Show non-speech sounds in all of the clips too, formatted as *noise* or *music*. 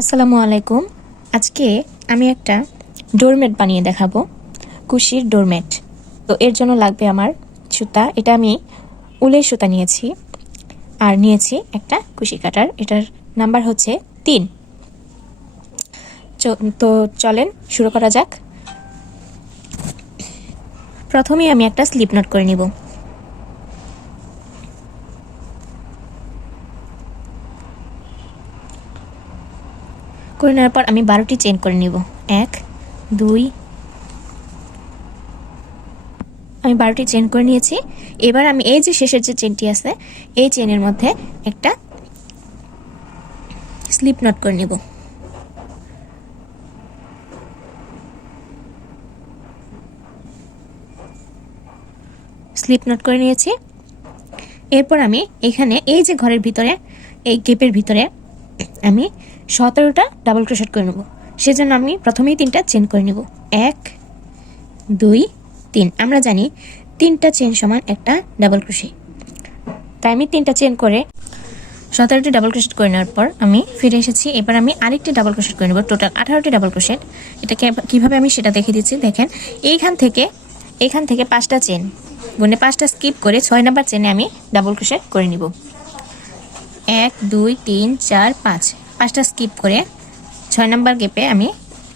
আসসালামু আলাইকুম। আজকে আমি একটা ডোরমেট বানিয়ে দেখাবো, কুশির ডোরমেট তো এর জন্য লাগবে আমার সুতা। এটা আমি উলের সুতা নিয়েছি আর নিয়েছি একটা কুশি কাটার। এটার নাম্বার হচ্ছে তিন। তো চলেন শুরু করা যাক। প্রথমেই আমি একটা স্লিপ নোট করে নিব। করে নেওয়ার পর আমি বারোটি চেন করে নিব। এক, দুই, আমি বারোটি চেন করে নিয়েছি। এবার আমি এই যে শেষের যে চেনটি আছে, এই চেনের মধ্যে একটা স্লিপ নট করে নিব। স্লিপ নট করে নিয়েছি। এরপর আমি এখানে এই যে ঘরের ভিতরে, এই গেপের ভিতরে আমি সতেরোটা ডাবল ক্রোশেট করে নেব। সেজন্য আমি প্রথমেই তিনটা চেন করে নেব। এক, দুই, তিন। আমরা জানি তিনটা চেন সমান একটা ডাবল ক্রোশে তাই আমি তিনটা চেন করে সতেরোটি ডাবল ক্রোশেট করে নেওয়ার পর আমি ফিরে এসেছি। এবার আমি আরেকটি ডাবল ক্রোশেট করে নেব। টোটাল আঠারোটি ডাবল ক্রোশেট এটাকে কীভাবে আমি সেটা দেখে দিচ্ছি? দেখেন, এইখান থেকে এখান থেকে পাঁচটা চেন গুনে পাঁচটা স্কিপ করে ছয় নাম্বার চেনে আমি ডাবল ক্রোশেট করে নিব। এক, দুই, তিন, চার, পাঁচ। পাঁচটা স্কিপ করে ছয় নাম্বার গেপে আমি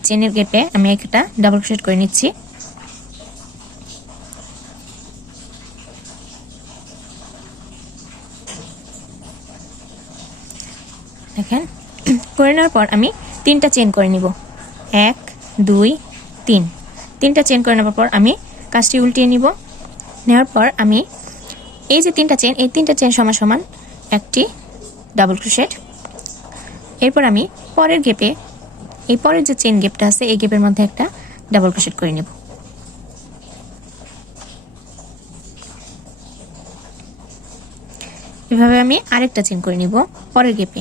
চেনের গেপে আমি একটা ডাবল ক্রোশেট করে নিচ্ছি। দেখেন, করে নেওয়ার পর আমি তিনটা চেন করে নিব। এক, দুই, তিন। তিনটা চেন করে নেওয়ার পর আমি কাজটি উল্টিয়ে নিব। নেওয়ার পর আমি এই যে তিনটা চেন এই তিনটা চেন সমান সমান একটি ডাবল ক্রোশেট এরপর আমি পরের গেপে এই পরের যে চেন গেপটা আছে, এই গেপের মধ্যে একটা ডাবল ক্রোশেট করে নেব। এভাবে আমি আরেকটা চেন করে নিব পরের গেপে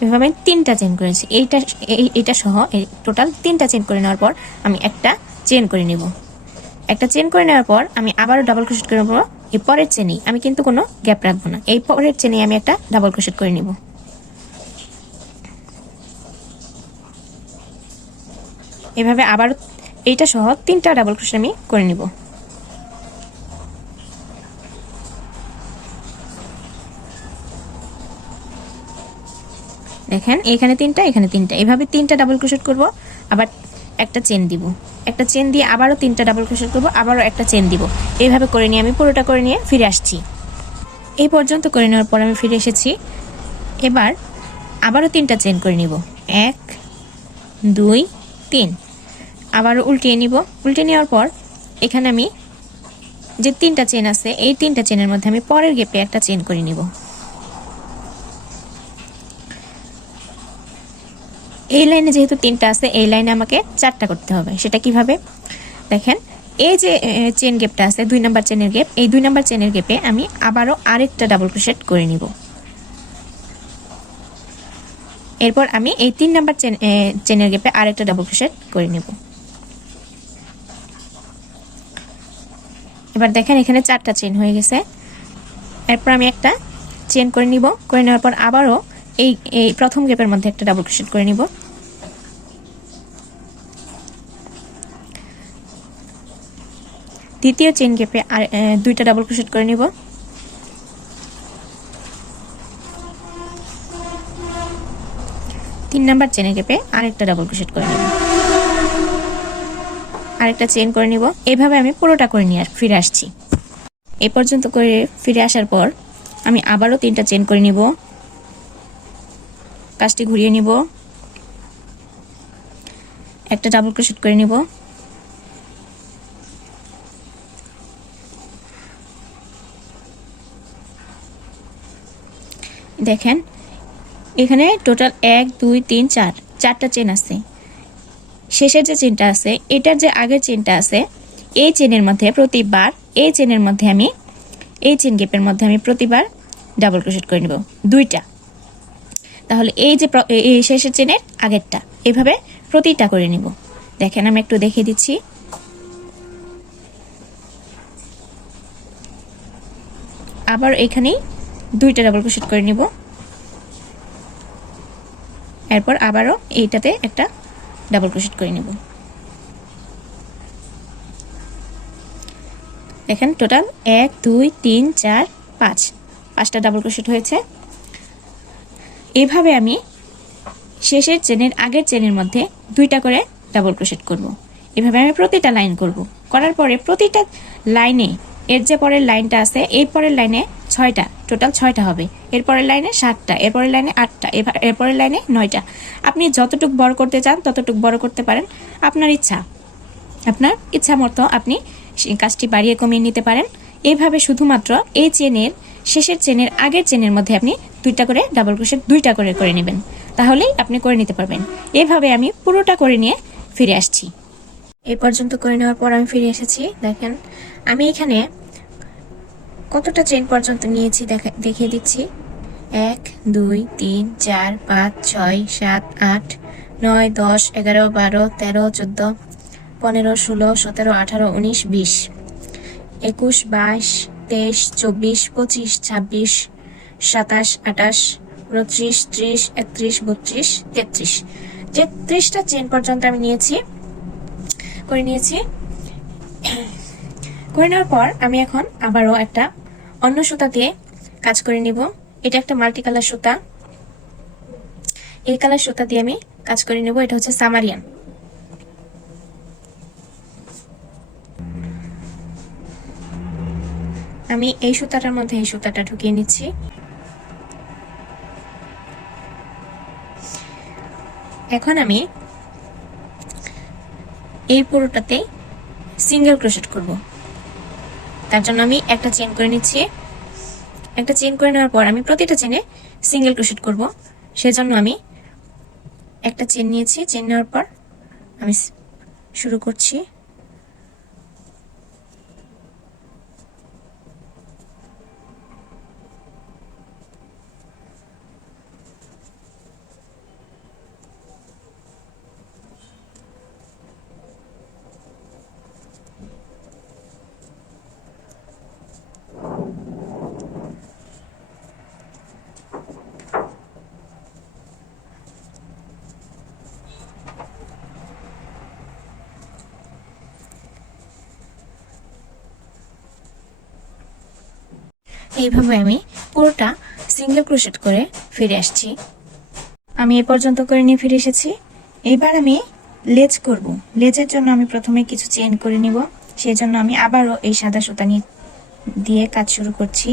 এভাবে আমি তিনটা চেন করেছি। এইটা, এই- এইটা সহ টোটাল তিনটা চেন করে নেওয়ার পর আমি একটা চেন করে নিব। একটা চেন করে নেওয়ার পর আমি আবারও ডাবল ক্রোশেট করে নেব। এই পরের চেনেই আমি কিন্তু কোনো গ্যাপ রাখব না। এই পরের চেনে আমি একটা ডাবল ক্রোশেট করে নিব। এভাবে আবার এইটা সহ তিনটা ডাবল ক্রোশেট আমি করে নিব। দেখেন, এখানে তিনটা এখানে তিনটা। এভাবে তিনটা ডাবল ক্রোশেট করব। আবার একটা চেন দিব। একটা চেন দিয়ে আবারও তিনটা ডাবল ক্রোশেট করব, আবারও একটা চেন দিব। এইভাবে করে নিয়ে আমি পুরোটা করে নিয়ে ফিরে আসছি। এই পর্যন্ত করে নেওয়ার পর আমি ফিরে এসেছি। এবার আবারও তিনটা চেন করে নিব। এক, দুই, তিন। আবারও উল্টিয়ে নিব। উল্টে নেওয়ার পর এখানে আমি যে তিনটা চেন আছে, এই তিনটা চেনের মধ্যে আমি পরের গেপে একটা চেন করে নিব। এই লাইনে যেহেতু তিনটা আছে এই লাইনে আমাকে চারটা করতে হবে। সেটা কীভাবে? দেখেন, এই যে চেন গেপটা আছে, দুই নাম্বার চেনের গেপ এই দুই নাম্বার চেনের গেপে আমি আবারও আরেকটা ডাবল ক্রোশেট করে নিব। এরপর আমি এই তিন নাম্বার চেন চেনের গেপে আরেকটা ডাবল ক্রোশেট করে নিব। এবার দেখেন, এখানে চারটা চেন হয়ে গেছে। এরপর আমি একটা চেন করে নিব। করে নেওয়ার পর আবারও এই এই প্রথম গেপের মধ্যে একটা ডাবল ক্রোশেট করে নিব। দ্বিতীয় চেন গেপে আর দুইটা ডাবল ক্রোশেট করে নিব। তিন নাম্বার চেনে গেপে আরেকটা ডাবল ক্রোশেট করে নিব। আরেকটা চেন করে নিব। এইভাবে আমি পুরোটা করে নিয়ে ফিরে আসছি। এই পর্যন্ত করে ফিরে আসার পর আমি আবারও তিনটা চেন করে নিব। কাজটি ঘুরিয়ে নিব। একটা ডাবল ক্রোশেট করে নিব। দেখেন, এখানে টোটাল এক, দুই, তিন, চার, চারটা চেন আছে। শেষের যে চেনটা আছে, এটার যে আগের চেনটা আছে, এই চেনের মধ্যে প্রতিবার, এই চেনের মধ্যে আমি, এই চেন গেপের মধ্যে আমি প্রতিবার ডাবল ক্রোশেট করে নেব। দুইটা। তাহলে এই যে এই- শেষের চেনের আগেরটা, এভাবে প্রতিটা করে নিব। দেখেন, আমি একটু দেখিয়ে দিচ্ছি। আবার এখানেই দুইটা ডাবল ক্রোশেট করে নিব। এরপর আবারও এইটাতে একটা ডাবল ক্রোশেট করে নিব। দেখেন টোটাল এক, দুই, তিন, চার, পাঁচ। পাঁচটা ডাবল ক্রোশেট হয়েছে। এভাবে আমি শেষের চেনের আগের চেনের মধ্যে দুইটা করে ডাবল ক্রোশেট করব। এভাবে আমি প্রতিটা লাইন করব। করার পরে প্রতিটা লাইনে এর যে পরের লাইনটা আছে এই পরের লাইনে ছয়টা টোটাল ছয়টা হবে এরপরের লাইনে সাতটা এরপরের লাইনে আটটা এরপরের লাইনে নয়টা আপনি যতটুক বড় করতে চান, ততটুক বড় করতে পারেন আপনার ইচ্ছা আপনার ইচ্ছা মতো আপনি কাজটি বাড়িয়ে কমিয়ে নিতে পারেন এইভাবে শুধুমাত্র এই চেনের, শেষের চেনের, আগের চেনের মধ্যে আপনি দুইটা করে ডাবল ক্রোশেট দুইটা করে করে নেবেন। তাহলেই আপনি করে নিতে পারবেন। এভাবে আমি পুরোটা করে নিয়ে ফিরে আসছি। এই পর্যন্ত করে নেওয়ার পর আমি ফিরে এসেছি। দেখেন, আমি এখানে কতটা চেন পর্যন্ত নিয়েছি দেখা, দেখিয়ে দিচ্ছি। এক, দুই, তিন, চার, পাঁচ, ছয়, সাত, আট, নয়, দশ, এগারো, বারো, তেরো, চোদ্দ, পনেরো, ষোলো, সতেরো, আঠারো, উনিশ, বিশ। একুশ, বাইশ, তেইশ, চব্বিশ, পঁচিশ, ছাব্বিশ, সাতাশ আটাশ উনত্রিশ ত্রিশ, একত্রিশ, বত্রিশ, তেত্রিশ। তেত্রিশটা চেন পর্যন্ত আমি নিয়েছি, করে নিয়েছি। করে নেওয়ার পর আমি এখন আবারও একটা অন্য সুতা দিয়ে কাজ করে নিব। এটা একটা মাল্টি কালার সুতা। এই কালার সুতা দিয়ে আমি কাজ করে নেব। এটা হচ্ছে সামারিয়ান। আমি এই সুতাটার মধ্যে এই সুতাটা ঢুকিয়ে নিচ্ছি। এখন আমি এই পুরোটাতে সিঙ্গেল ক্রোশেট করব। তার জন্য আমি একটা চেন করে নিচ্ছি। একটা চেন করে নেওয়ার পর আমি প্রতিটা চেনে সিঙ্গেল ক্রোশেট করব। সেজন্য আমি একটা চেন নিয়েছি। চেন নেওয়ার পর আমি শুরু করছি। এইভাবে আমি পুরোটা সিঙ্গেল ক্রোশেট করে ফিরে আসছি। আমি এ পর্যন্ত করে নিয়ে ফিরে এসেছি। এবার আমি লেজ করব। লেজের জন্য আমি প্রথমে কিছু চেন করে নিব। সেই জন্য আমি আবারও এই সাদা সুতা নিয়ে দিয়ে কাজ শুরু করছি।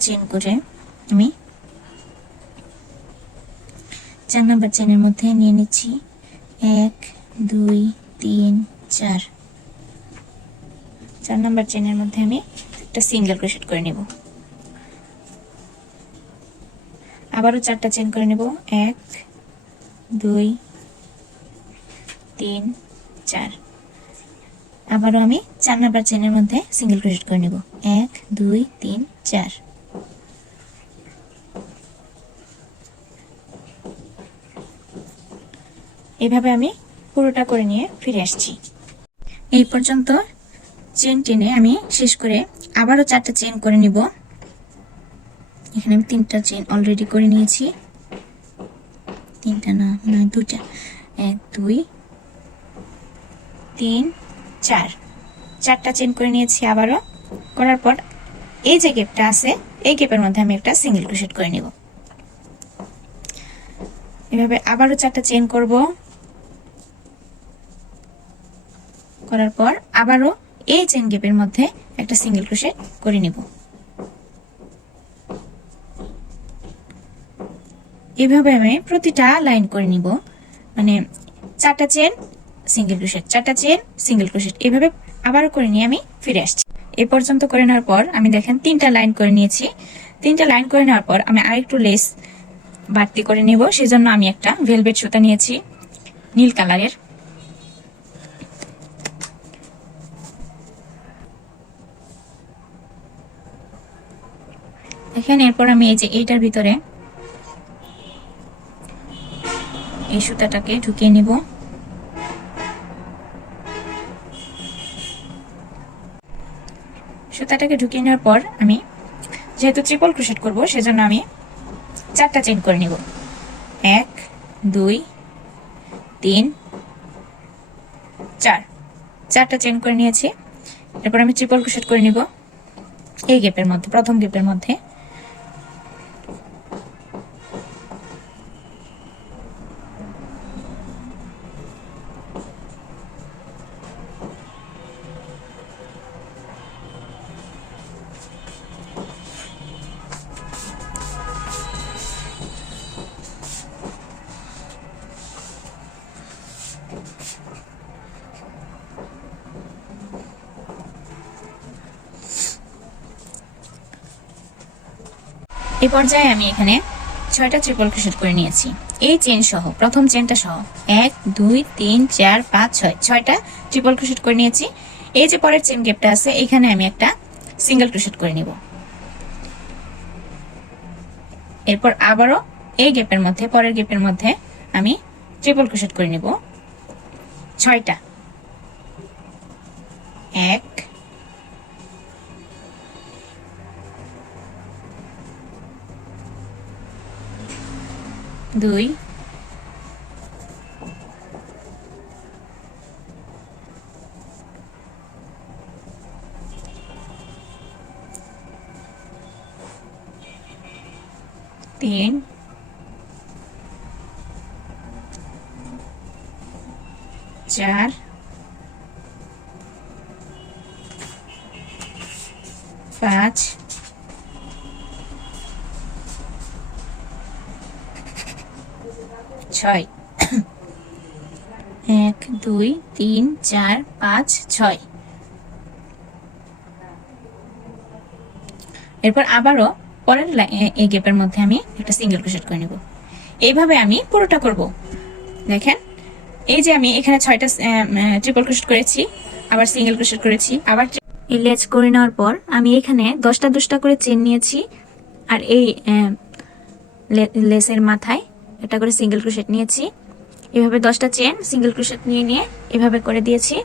চেন করে। আমি। চার নাম্বার চেনের মধ্যে নিয়ে নিচ্ছি। এক, দুই, তিন, চার। চার নাম্বার চেনের মধ্যে আমি একটা সিঙ্গেল ক্রোশেট করে নেব। আবারও চারটা চেন করে নেব। এক, দুই, তিন, চার। আবারও আমি চার নাম্বার চেনের মধ্যে সিঙ্গেল ক্রোশেট করে নেব। এক, দুই, তিন, চার। এভাবে আমি পুরোটা করে নিয়ে ফিরে আসছি। এই পর্যন্ত চেন টেনে আমি শেষ করে আবারও চারটা চেন করে নিব। এখানে আমি তিনটা চেন অলরেডি করে নিয়েছি। তিনটা না না দুটা এক, দুই, তিন, চার। চারটা চেন করে নিয়েছি আবারও। করার পর এই যে গেপটা আছে, এই গেপের মধ্যে আমি একটা সিঙ্গেল ক্রোশেট করে নেব। এভাবে আবারও চারটা চেন করব। করার পর আবারও এই চেন গেপের মধ্যে একটা সিঙ্গেল ক্রোশেট করে নেব। এভাবে আমি প্রতিটা লাইন করে নিব। মানে চারটা চেন সিঙ্গেল ক্রোশেট চারটা চেন সিঙ্গেল ক্রোশেট এভাবে আবারও করে নিয়ে আমি ফিরে আসছি। এ পর্যন্ত করে নেওয়ার পর আমি দেখেন তিনটা লাইন করে নিয়েছি। তিনটা লাইন করে নেওয়ার পর আমি আরেকটু লেস বাড়তি করে নেব। সেজন্য আমি একটা ভেলভেট সুতা নিয়েছি, নীল কালারের দেখেন এরপর আমি এই যে এইটার ভিতরে এই সুতাটাকে ঢুকিয়ে নিব। সুতাটাকে ঢুকিয়ে নেওয়ার পর আমি যেহেতু ট্রিপল ক্রোশেট করব, সেজন্য আমি চারটা চেন করে নিব। এক, দুই, তিন, চার। চারটা চেন করে নিয়েছি। এরপর আমি ট্রিপল ক্রোশেট করে নিব। এই গেপের মধ্যে, প্রথম গেপের মধ্যে। এই পর্যায়ে আমি এখানে ছয়টা ট্রিপল ক্রোশেট করে নিয়েছি। এই চেন সহ, প্রথম চেনটা সহ, এক, দুই, তিন, চার, পাঁচ, ছয়, ছয়টা ট্রিপল ক্রোশেট করে নিয়েছি। এই যে পরের চেন গেপটা আছে, এখানে আমি একটা সিঙ্গেল ক্রোশেট করে নিব। এরপর আবারও এই গেপের মধ্যে, পরের গেপের মধ্যে আমি ট্রিপল ক্রোশেট করে নিব। ছয়টা। এক দুই তিন চার পাঁচ ছয়। *coughs* এক, দুই, তিন, চার, পাঁচ, ছয়। এরপর আবারও পরের এই গেপের মধ্যে আমি একটা সিঙ্গেল ক্রোশেট করে নেব। এইভাবে আমি পুরোটা করব। দেখেন, এই যে আমি এখানে ছয়টা ট্রিপল ক্রোশেট করেছি, আবার সিঙ্গেল ক্রোশেট করেছি, আবার এই লেজ করে নেওয়ার পর আমি এখানে দশটা দশটা করে চেন নিয়েছি, আর এই লেসের মাথায় একটা করে সিঙ্গেল ক্রোশেট নিয়েছি। এভাবে দশটা চেন সিঙ্গেল ক্রোশেট নিয়ে নিয়ে এভাবে করে দিয়েছি।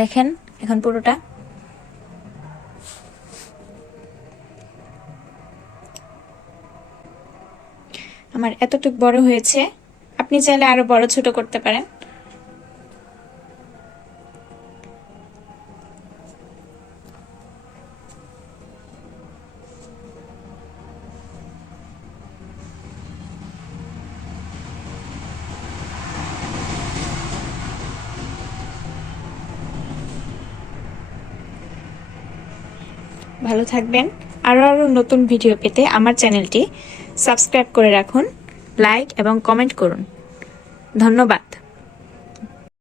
দেখেন এখন পুরোটা। আমার এতটুক বড় হয়েছে। আপনি চাইলে আরও বড়, ছোট করতে পারেন। ভালো থাকবেন। আরও আরও নতুন ভিডিও পেতে আমার চ্যানেলটি সাবস্ক্রাইব করে রাখুন, লাইক এবং কমেন্ট করুন। ধন্যবাদ।